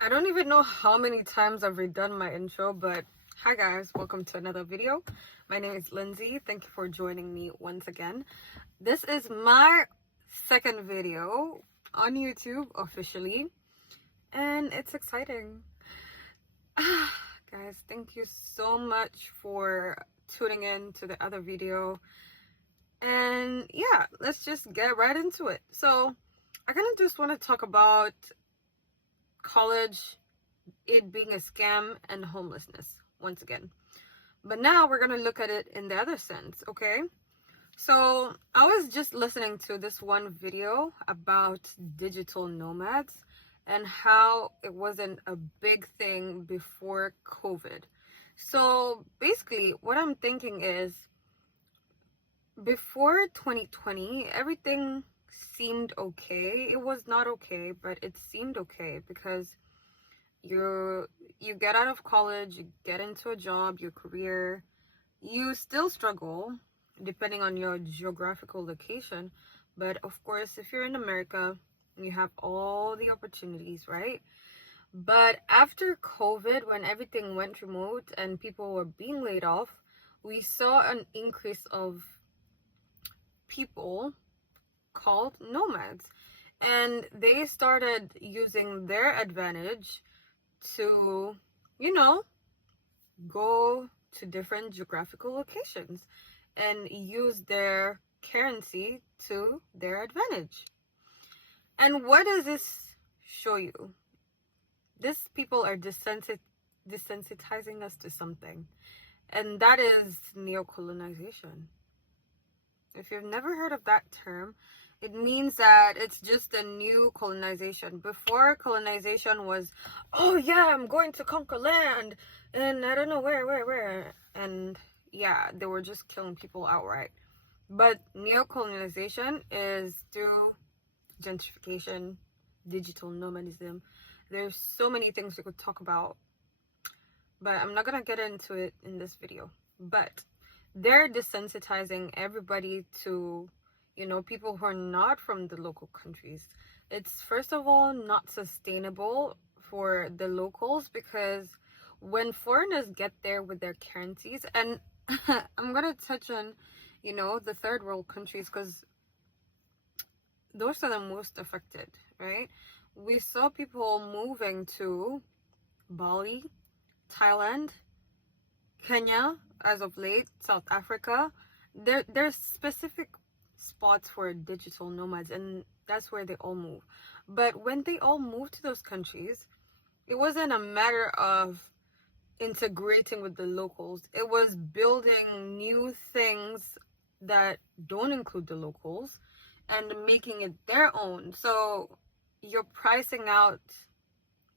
I don't even know how many times I've redone my intro, but hi guys, welcome to another video. My name is Lindsay. Thank you for joining me once again. This is my second video on YouTube officially, and it's exciting. Guys, thank you so much for tuning in to the other video. And yeah, let's just get right into it. So, I kind of just want to talk about college, it being a scam, and homelessness once again. But now we're going to look at it in the other sense, okay? So I was just listening to this one video about digital nomads and how it wasn't a big thing before COVID. So basically, what I'm thinking is before 2020, everything seemed okay. It was not okay, but it seemed okay because you get out of college, you get into a job, your career, you still struggle depending on your geographical location, but of course if you're in America, you have all the opportunities, right? But after COVID, when everything went remote and people were being laid off, we saw an increase of people called nomads, and they started using their advantage to, you know, go to different geographical locations and use their currency to their advantage. And what does this show you? These people are desensitizing us to something, and that is neocolonization. If you've never heard of that term, it means that it's just a new colonization. Before, colonization was, oh yeah, I'm going to conquer land, and I don't know where. And yeah, they were just killing people outright. But neocolonization is through gentrification, digital nomadism. There's so many things we could talk about, but I'm not gonna get into it in this video. But they're desensitizing everybody to, people who are not from the local countries. It's first of all not sustainable for the locals, because when foreigners get there with their currencies, and I'm gonna touch on, the third world countries, because those are the most affected, right? We saw people moving to Bali, Thailand, Kenya, as of late, South Africa. There's specific spots for digital nomads, and that's where they all move. But when they all moved to those countries, it wasn't a matter of integrating with the locals. It was building new things that don't include the locals and making it their own. So you're pricing out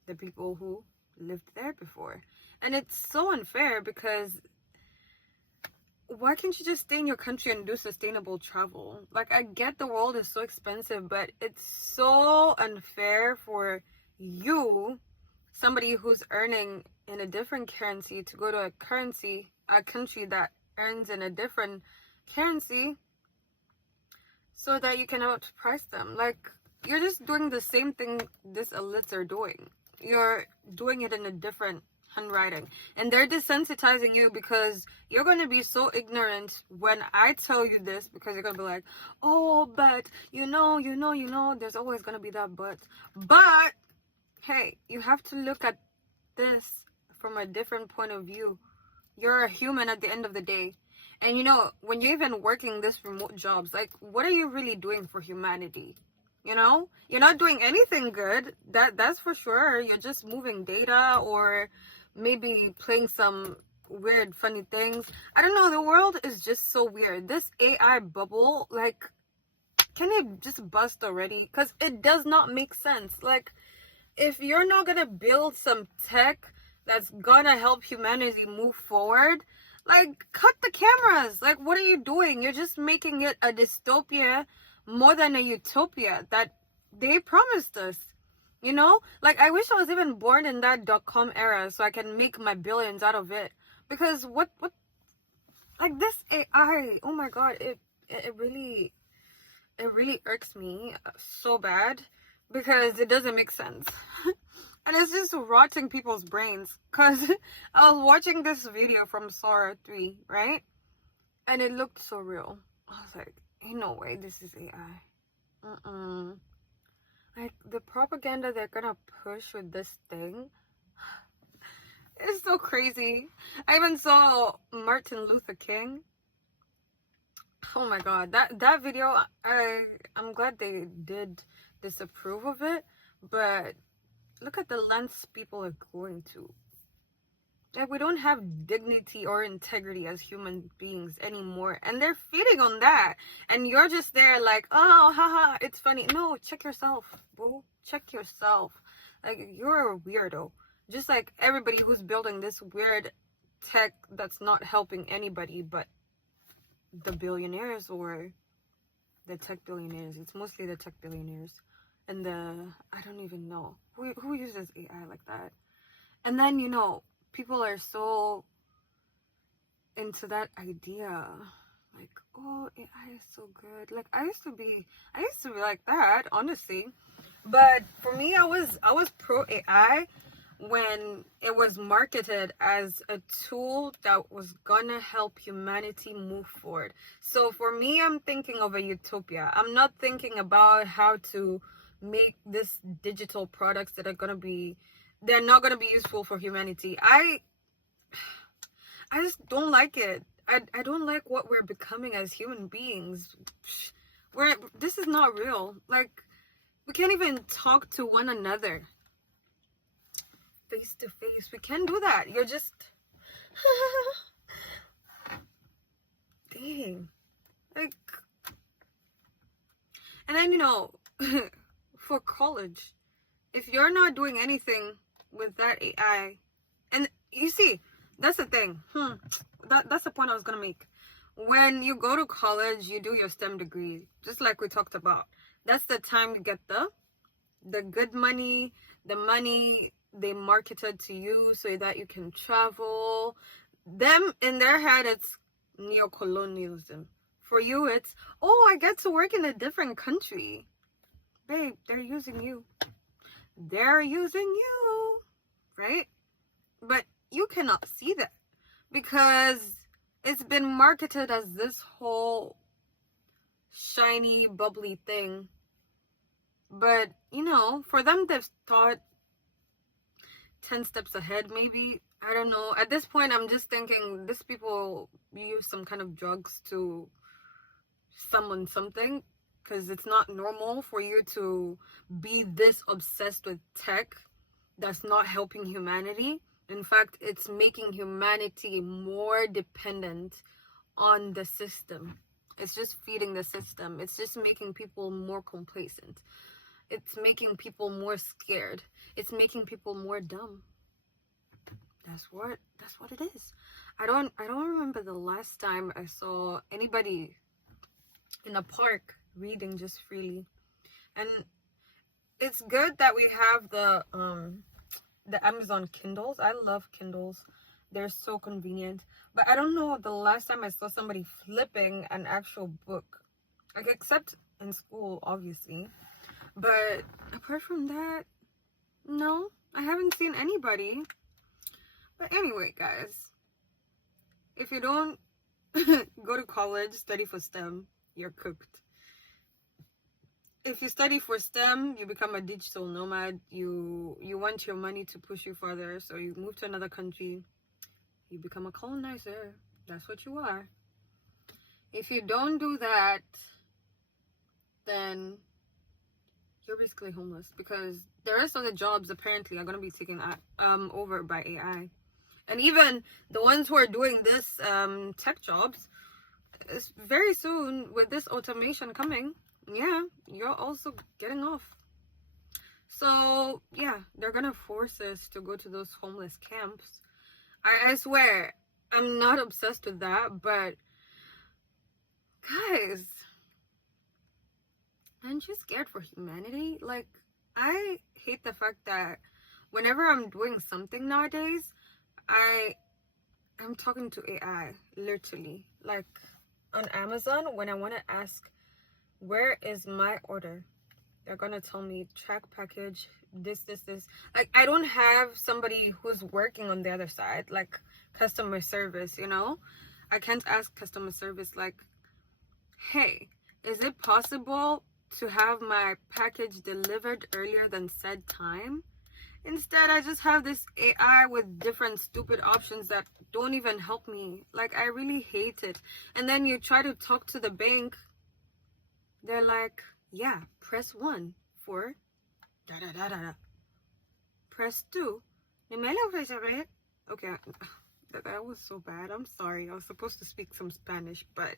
the people who lived there before. And it's so unfair, because why can't you just stay in your country and do sustainable travel? Like, I get the world is so expensive, but it's so unfair for you, somebody who's earning in a different currency, to go to a country that earns in a different currency so that you can outprice them. Like, you're just doing the same thing these elites are doing. You're doing it in a different handwriting, and they're desensitizing you because you're going to be so ignorant when I tell you this, because you're going to be like, oh, but you know, there's always going to be that but hey, you have to look at this from a different point of view. You're a human at the end of the day, and when you're even working this remote jobs, like, what are you really doing for humanity? You're not doing anything good, that's for sure. You're just moving data, or maybe playing some weird funny things. I don't know, the world is just so weird. This AI bubble, like, can it just bust already? Because it does not make sense. Like, if you're not gonna build some tech that's gonna help humanity move forward, like, cut the cameras. Like, what are you doing? You're just making it a dystopia more than a utopia that they promised us. Like, I wish I was even born in that .com era so I can make my billions out of it. Because what like, this AI, oh my god, it really irks me so bad, because it doesn't make sense. And it's just rotting people's brains. Because I was watching this video from Sora 3, right? And it looked so real. I was like, ain't no way this is AI. Like, the propaganda they're gonna push with this thing is so crazy. I even saw Martin Luther King. Oh my god, that video, I'm glad they did disapprove of it, but look at the lengths people are going to. Like, we don't have dignity or integrity as human beings anymore, and they're feeding on that, and you're just there like, oh, haha, it's funny. No, check yourself, boo. Check yourself. Like, you're a weirdo, just like everybody who's building this weird tech that's not helping anybody but the billionaires or the tech billionaires. It's mostly the tech billionaires and I don't even know who uses AI like that. And then, you know, people are so into that idea, like, oh, AI is so good. Like, I used to be like that, honestly. But for me, I was pro AI when it was marketed as a tool that was gonna help humanity move forward. So for me, I'm thinking of a utopia. I'm not thinking about how to make this digital products that are gonna be, they're not gonna be useful for humanity. I just don't like it. I don't like what we're becoming as human beings. This is not real. Like, we can't even talk to one another face to face. We can't do that. You're just dang. Like, and then, you know, for college, if you're not doing anything with that AI, and you see, that's the thing. That's the point I was gonna make. When you go to college, you do your STEM degree, just like we talked about. That's the time you get the good money, the money they marketed to you so that you can travel. Them, in their head, it's neocolonialism. For you, it's, oh, I get to work in a different country. Babe, they're using you. They're using you, right? But you cannot see that because it's been marketed as this whole shiny, bubbly thing. But, you know, for them, they've thought 10 steps ahead, maybe. I don't know. At this point, I'm just thinking these people use some kind of drugs to summon something, because it's not normal for you to be this obsessed with tech that's not helping humanity. In fact, it's making humanity more dependent on the system. It's just feeding the system. It's just making people more complacent. It's making people more scared. It's making people more dumb. That's what it is. I don't remember the last time I saw anybody in a park reading just freely. And it's good that we have the Amazon Kindles. I love Kindles. They're so convenient. But I don't know the last time I saw somebody flipping an actual book. Like, except in school, obviously. But apart from that, no, I haven't seen anybody. But anyway, guys, if you don't go to college, study for STEM, you're cooked. If you study for STEM, you become a digital nomad. You want your money to push you further, so you move to another country. You become a colonizer. That's what you are. If you don't do that, then you're basically homeless, because the rest of the jobs apparently are going to be taken over by AI. And even the ones who are doing this tech jobs, very soon with this automation coming, yeah, you're also getting off. So yeah, they're gonna force us to go to those homeless camps. I swear, I'm not obsessed with that, but guys, aren't you scared for humanity? Like, I hate the fact that whenever I'm doing something nowadays, I'm talking to AI, literally. Like, on Amazon, when I want to ask, where is my order? They're gonna tell me track package, this. Like, I don't have somebody who's working on the other side, like customer service, you know? I can't ask customer service, like, hey, is it possible to have my package delivered earlier than said time? Instead, I just have this AI with different stupid options that don't even help me. Like, I really hate it. And then you try to talk to the bank, they're like, yeah, press 1 for da da da da da. Press 2. Okay, that was so bad. I'm sorry. I was supposed to speak some Spanish, but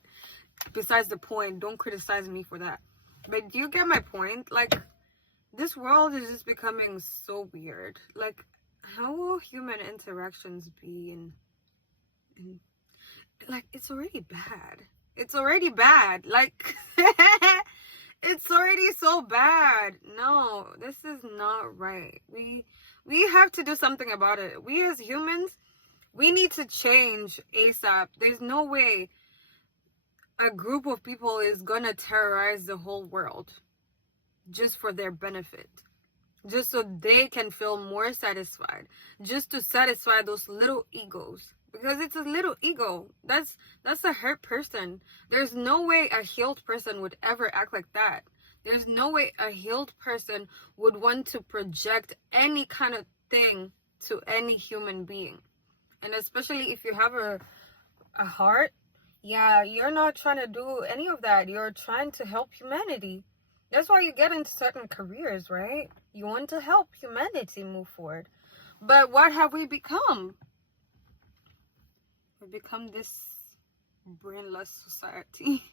besides the point, don't criticize me for that. But do you get my point? Like, this world is just becoming so weird. Like, how will human interactions be in like, it's already bad. It's already bad. Like, it's already so bad. No, this is not right. We have to do something about it. We as humans, we need to change ASAP. There's no way a group of people is gonna terrorize the whole world just for their benefit, just so they can feel more satisfied, just to satisfy those little egos, because it's a little ego. That's a hurt person. There's no way a healed person would ever act like that. There's no way a healed person would want to project any kind of thing to any human being. And especially if you have a heart, yeah, you're not trying to do any of that. You're trying to help humanity. That's why you get into certain careers, right? You want to help humanity move forward. But what have we become? We've become this brainless society.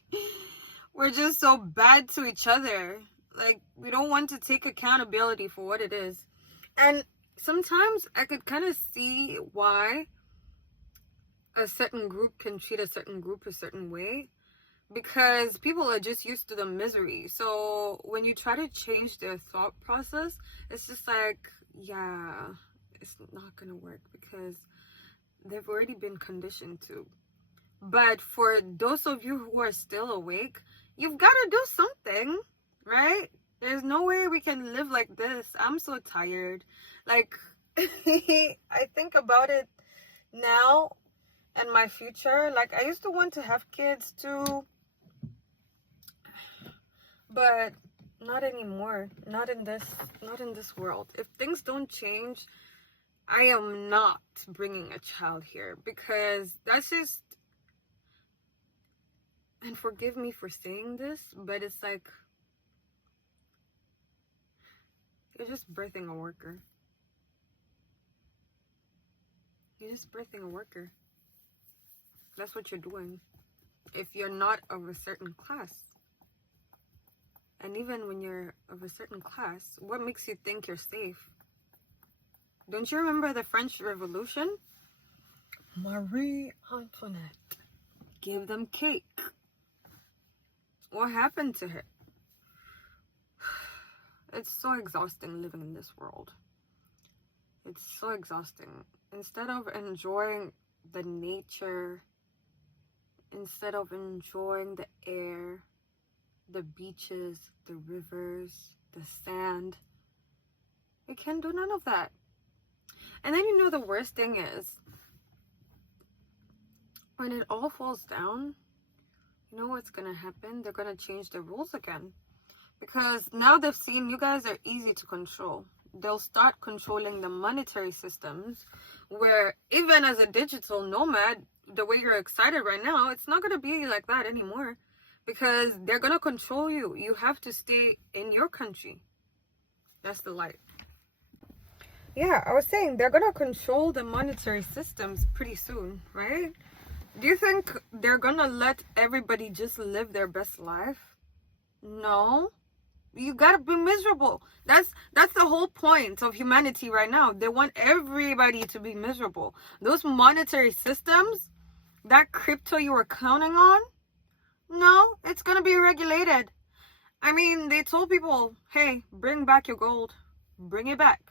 We're just so bad to each other. Like, we don't want to take accountability for what it is. And sometimes I could kind of see why a certain group can treat a certain group a certain way, because people are just used to the misery. So when you try to change their thought process, it's just like, yeah, it's not gonna work because they've already been conditioned to. But for those of you who are still awake, you've got to do something, right? There's no way we can live like this. I'm so tired. Like, I think about it now and my future. Like, I used to want to have kids too, but not anymore. Not in this world. If things don't change, I am not bringing a child here, because that's just, and forgive me for saying this, but it's like, you're just birthing a worker. You're just birthing a worker. That's what you're doing. If you're not of a certain class. And even when you're of a certain class, what makes you think you're safe? Don't you remember the French Revolution? Marie Antoinette gave them cake. What happened to her? It's so exhausting living in this world. It's so exhausting. Instead of enjoying the nature, instead of enjoying the air, the beaches, the rivers, the sand, we can't do none of that. And then, you know, the worst thing is, when it all falls down, you know what's gonna happen? They're gonna change the rules again. Because now they've seen you guys are easy to control. They'll start controlling the monetary systems, where even as a digital nomad, the way you're excited right now, it's not gonna be like that anymore. Because they're gonna control you. You have to stay in your country. That's the light. Yeah, I was saying, they're gonna control the monetary systems pretty soon, right? Do you think they're gonna let everybody just live their best life? No. You gotta be miserable. That's the whole point of humanity right now. They want everybody to be miserable. Those monetary systems, that crypto you were counting on, no, it's gonna be regulated. I mean, they told people, hey, bring back your gold. Bring it back.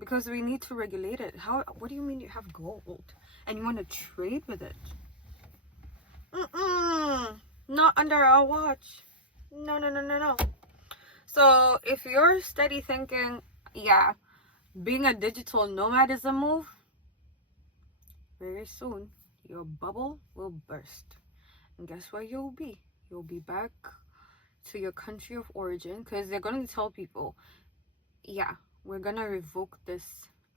Because we need to regulate it. What do you mean you have gold and you want to trade with it? Not under our watch. No. So if you're steady thinking, yeah, being a digital nomad is a move, very soon your bubble will burst. And guess where you'll be? You'll be back to your country of origin, because they're going to tell people, yeah, we're going to revoke this,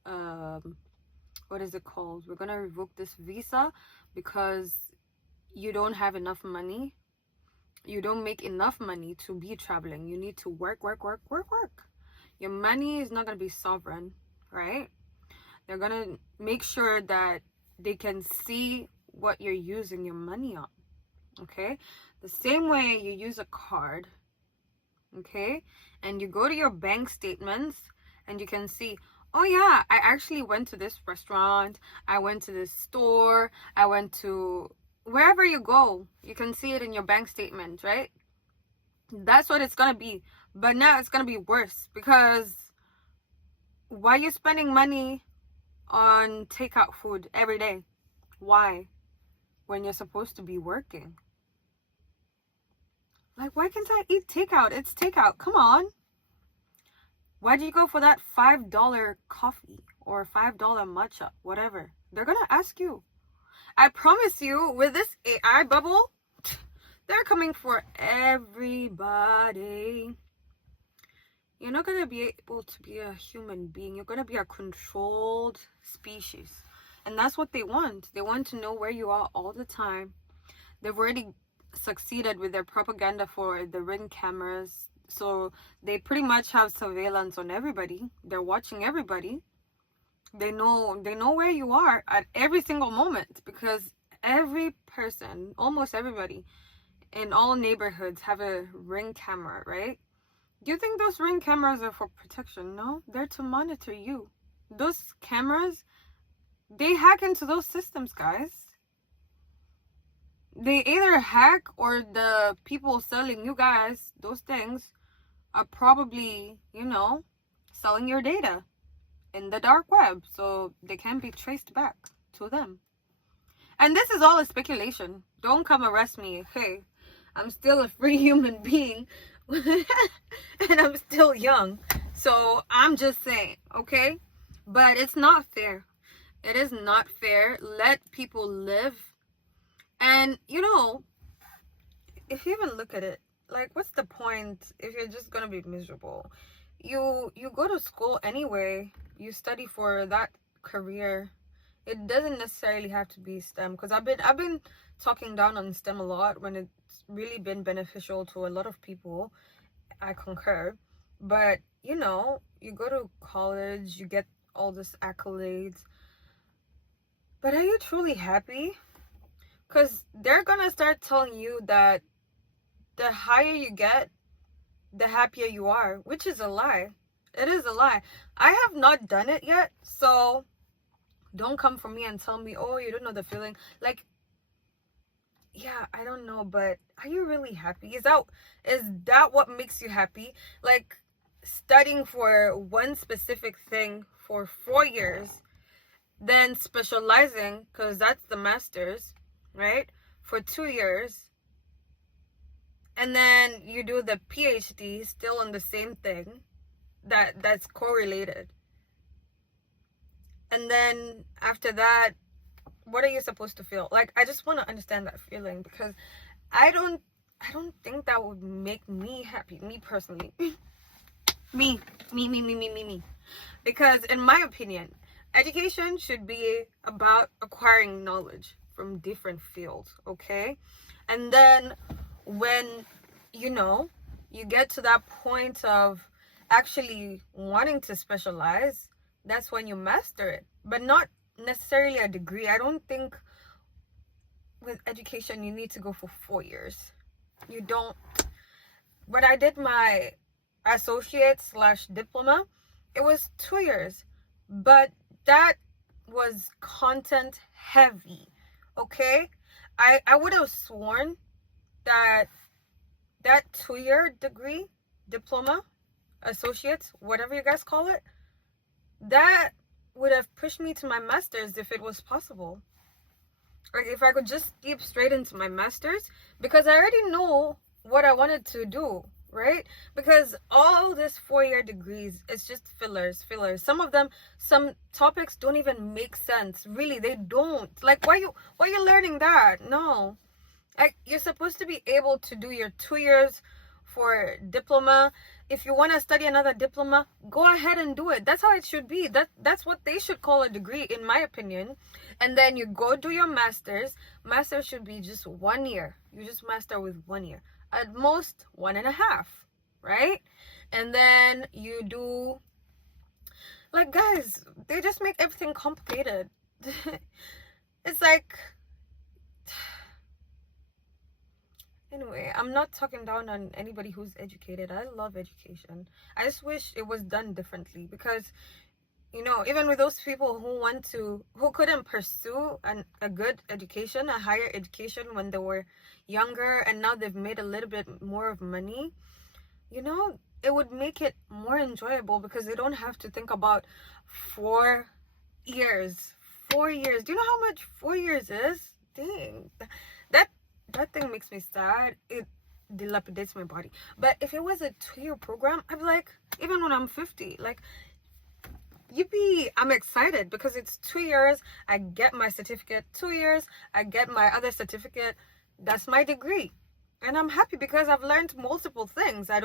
what is it called? We're going to revoke this visa because you don't have enough money. You don't make enough money to be traveling. You need to work. Your money is not going to be sovereign, right? They're going to make sure that they can see what you're using your money on, okay? The same way you use a card, okay? And you go to your bank statements and you can see, oh yeah, I actually went to this restaurant, I went to this store, I went to wherever you go, you can see it in your bank statement, right? That's what it's gonna be. But now it's gonna be worse, because why are you spending money on takeout food every day? Why? When you're supposed to be working. Like, why can't I eat takeout? It's takeout. Come on. Why do you go for that $5 coffee or $5 matcha? Whatever. They're gonna ask you. I promise you, with this AI bubble, they're coming for everybody. You're not gonna be able to be a human being. You're gonna be a controlled species. And that's what they want. They want to know where you are all the time. They've already succeeded with their propaganda for the Ring cameras. So they pretty much have surveillance on everybody. They're watching everybody. They know where you are at every single moment, because every person, almost everybody in all neighborhoods have a Ring camera, right? Do you think those Ring cameras are for protection? No, they're to monitor you. Those cameras, they hack into those systems, guys. They either hack, or the people selling you guys those things are probably, selling your data in the dark web, so they can be traced back to them. And this is all a speculation. Don't come arrest me. Hey, I'm still a free human being and I'm still young, so I'm just saying, okay? But it's not fair. It is not fair. Let people live. And if you even look at it, like, what's the point if you're just gonna be miserable? You go to school anyway, you study for that career. It doesn't necessarily have to be STEM, because I've been talking down on STEM a lot when it's really been beneficial to a lot of people. I concur. But you go to college, you get all this accolades, but are you truly happy? Because they're gonna start telling you that the higher you get, the happier you are, which is a lie. It is a lie. I have not done it yet, so don't come for me and tell me, oh, you don't know the feeling. Like, yeah, I don't know, but are you really happy? Is that what makes you happy? Like, studying for one specific thing for 4 years, then specializing, because that's the master's, right, for 2 years, and then you do the PhD still on the same thing that's correlated. And then after that, what are you supposed to feel? Like, I just want to understand that feeling, because I don't think that would make me happy, me personally. me. Because in my opinion, education should be about acquiring knowledge from different fields, okay? And then when you get to that point of actually wanting to specialize, that's when you master it, but not necessarily a degree. I don't think with education you need to go for 4 years. You don't. When I did my associate/diploma, it was 2 years, but that was content heavy, okay? I would have sworn that 2-year degree, diploma, associates, whatever you guys call it, that would have pushed me to my master's if it was possible. Like, if I could just skip straight into my master's, because I already know what I wanted to do, right? Because all this 4-year degrees, it's just fillers. Some of them, some topics don't even make sense. Really, they don't. Like, why you learning that? No. Like, you're supposed to be able to do your 2 years for diploma. If you want to study another diploma, go ahead and do it. That's how it should be. That's what they should call a degree, in my opinion. And then you go do your master's. Master's should be just 1 year. You just master with 1 year. At most 1.5, right? And then you do, like, guys, they just make everything complicated. It's like, anyway, I'm not talking down on anybody who's educated. I love education. I just wish it was done differently, because, you know, even with those people who couldn't pursue a good education, a higher education when they were younger, and now they've made a little bit more of money, you know, it would make it more enjoyable, because they don't have to think about 4 years. 4 years. Do you know how much 4 years is? Dang. That thing makes me sad. It dilapidates my body. But if it was a 2-year program, I'd be like, even when I'm 50, like, yippee, I'm excited, because it's 2 years. I get my certificate. 2 years, I get my other certificate. That's my degree. And I'm happy, because I've learned multiple things. I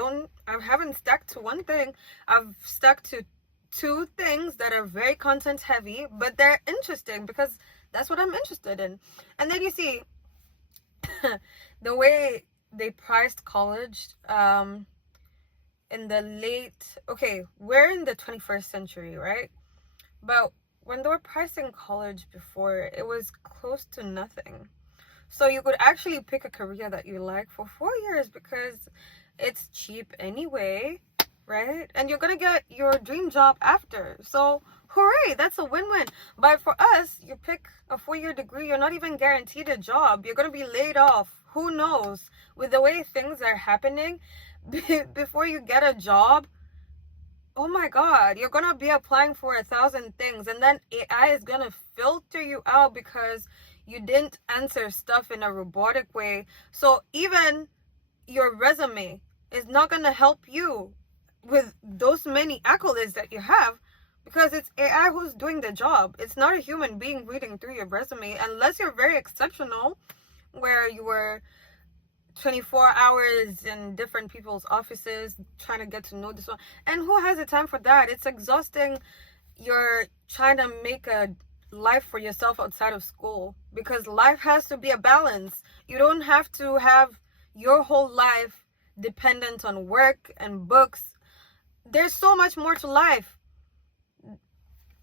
haven't stuck to one thing. I've stuck to 2 things that are very content heavy, but they're interesting, because that's what I'm interested in. And then you see the way they priced college in the we're in the 21st century, right? But when they were pricing college before, it was close to nothing. So you could actually pick a career that you like for 4 years, because it's cheap anyway, right? And you're gonna get your dream job after. So hooray, that's a win-win. But for us, you pick a 4-year degree, you're not even guaranteed a job. You're gonna be laid off. Who knows? With the way things are happening, before you get a job, oh my god, you're gonna be applying for 1,000 things, and then AI is gonna filter you out because you didn't answer stuff in a robotic way. So even your resume is not gonna help you with those many accolades that you have, because it's AI who's doing the job. It's not a human being reading through your resume, unless you're very exceptional, where you were 24 hours in different people's offices trying to get to know this one. And who has the time for that? It's exhausting. You're trying to make a life for yourself outside of school, because life has to be a balance. You don't have to have your whole life dependent on work and books. There's so much more to life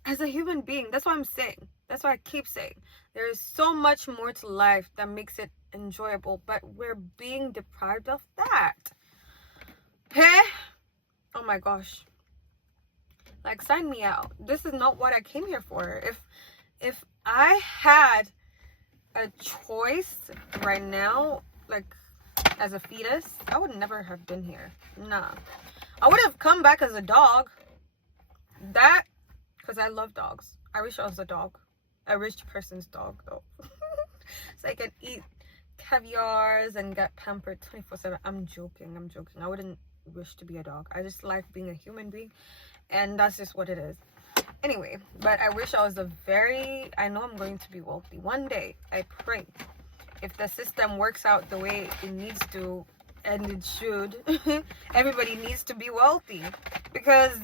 as a human being. That's what I'm saying. That's what I keep saying. There is so much more to life that makes it enjoyable, but we're being deprived of that. Hey, oh my gosh, like, sign me out. This is not what I came here for. If I had a choice right now, like, as a fetus, I would never have been here. Nah, I would have come back as a dog. That, because I love dogs. I wish I was a dog, a rich person's dog, though. So I can eat caviars and get pampered 24/7. I'm joking. I wouldn't wish to be a dog. I just like being a human being, and that's just what it is. Anyway, but I wish I was I know I'm going to be wealthy one day. I pray, if the system works out the way it needs to, and it should. Everybody needs to be wealthy, because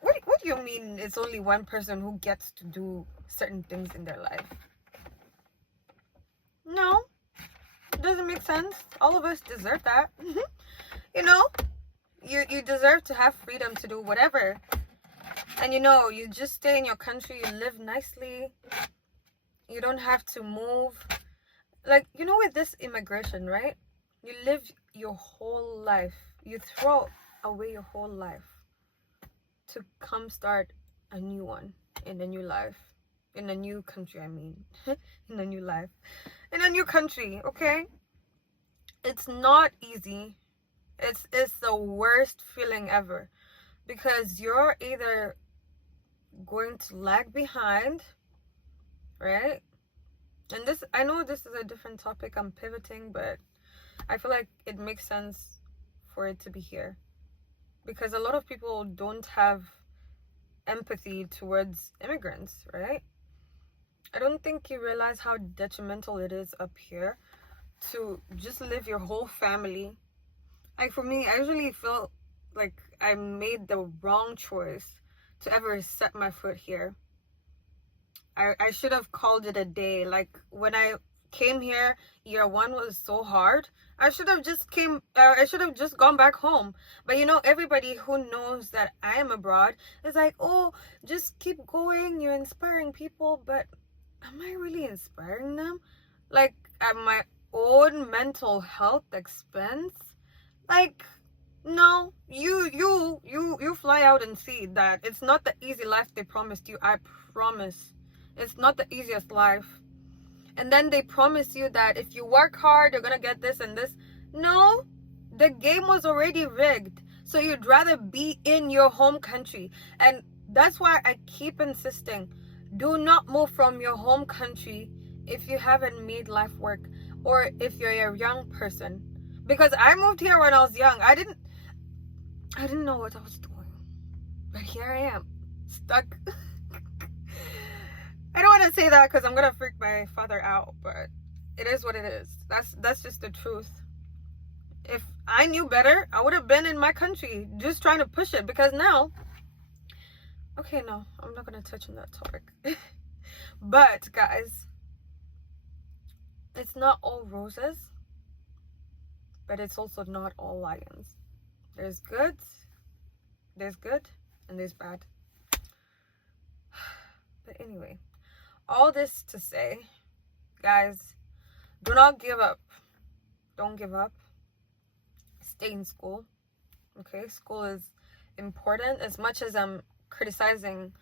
what do you mean it's only one person who gets to do certain things in their life? No, it doesn't make sense. All of us deserve that. You know, you deserve to have freedom to do whatever. And you know, you just stay in your country, you live nicely, you don't have to move. Like, you know, with this immigration, right? You live your whole life, you throw away your whole life to come start a new one in a new life, in a new country. I mean, in a new life, in a new country. Okay, it's not easy. It's the worst feeling ever, because you're either going to lag behind, right? And this, I know this is a different topic, I'm pivoting, but I feel like it makes sense for it to be here, because a lot of people don't have empathy towards immigrants, right? I don't think you realize how detrimental it is up here to just live your whole family. Like for me, I usually feel like I made the wrong choice to ever set my foot here. I should have called it a day. Like when I came here, year one was so hard. I should have just gone back home. But you know, everybody who knows that I am abroad is like, oh, just keep going, you're inspiring people. But am I really inspiring them? Like at my own mental health expense? Like, no, you fly out and see that it's not the easy life they promised you. I promise. It's not the easiest life. And then they promise you that if you work hard, you're gonna get this and this. No, the game was already rigged. So you'd rather be in your home country. And that's why I keep insisting, do not move from your home country if you haven't made life work, or if you're a young person. Because I moved here when I was young. I didn't know what I was doing. But here I am, stuck. I don't want to say that because I'm gonna freak my father out, but it is what it is. That's just the truth. If I knew better, I would have been in my country just trying to push it. Because now, okay, no, I'm not gonna touch on that topic. But guys, it's not all roses, but it's also not all lions. There's good, and there's bad. But anyway, all this to say, guys, do not give up. Don't give up. Stay in school. Okay, school is important. As much as I'm criticizing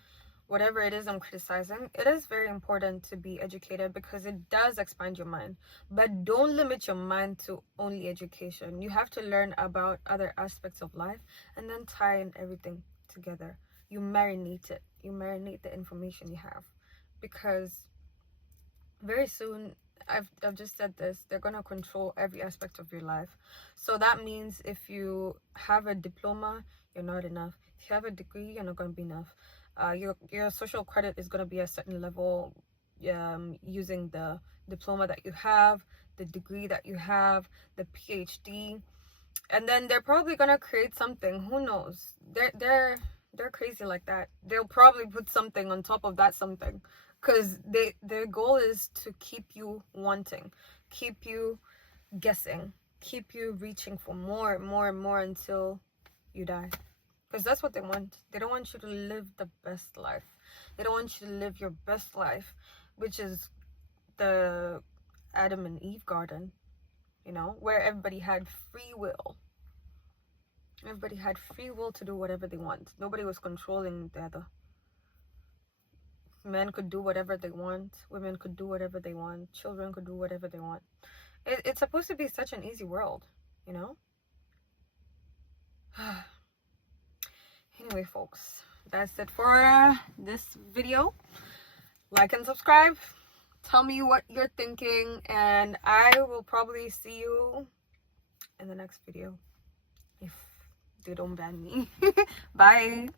whatever it is I'm criticizing, it is very important to be educated because it does expand your mind. But don't limit your mind to only education. You have to learn about other aspects of life and then tie in everything together. You marinate it. You marinate the information you have, because very soon, I've just said this, they're gonna control every aspect of your life. So that means if you have a diploma, you're not enough. If you have a degree, you're not gonna be enough. Your social credit is gonna be a certain level, using the diploma that you have, the degree that you have, the PhD, and then they're probably gonna create something. Who knows? They're crazy like that. They'll probably put something on top of that something, because their goal is to keep you wanting, keep you guessing, keep you reaching for more and more and more until you die. Because that's what they want. They don't want you to live the best life. They don't want you to live your best life, which is the Adam and Eve garden, you know, where everybody had free will. Everybody had free will to do whatever they want. Nobody was controlling the other. Men could do whatever they want. Women could do whatever they want. Children could do whatever they want. It's supposed to be such an easy world, you know? Anyway, folks, that's it for this video. Like and subscribe. Tell me what you're thinking, and I will probably see you in the next video if they don't ban me. Bye.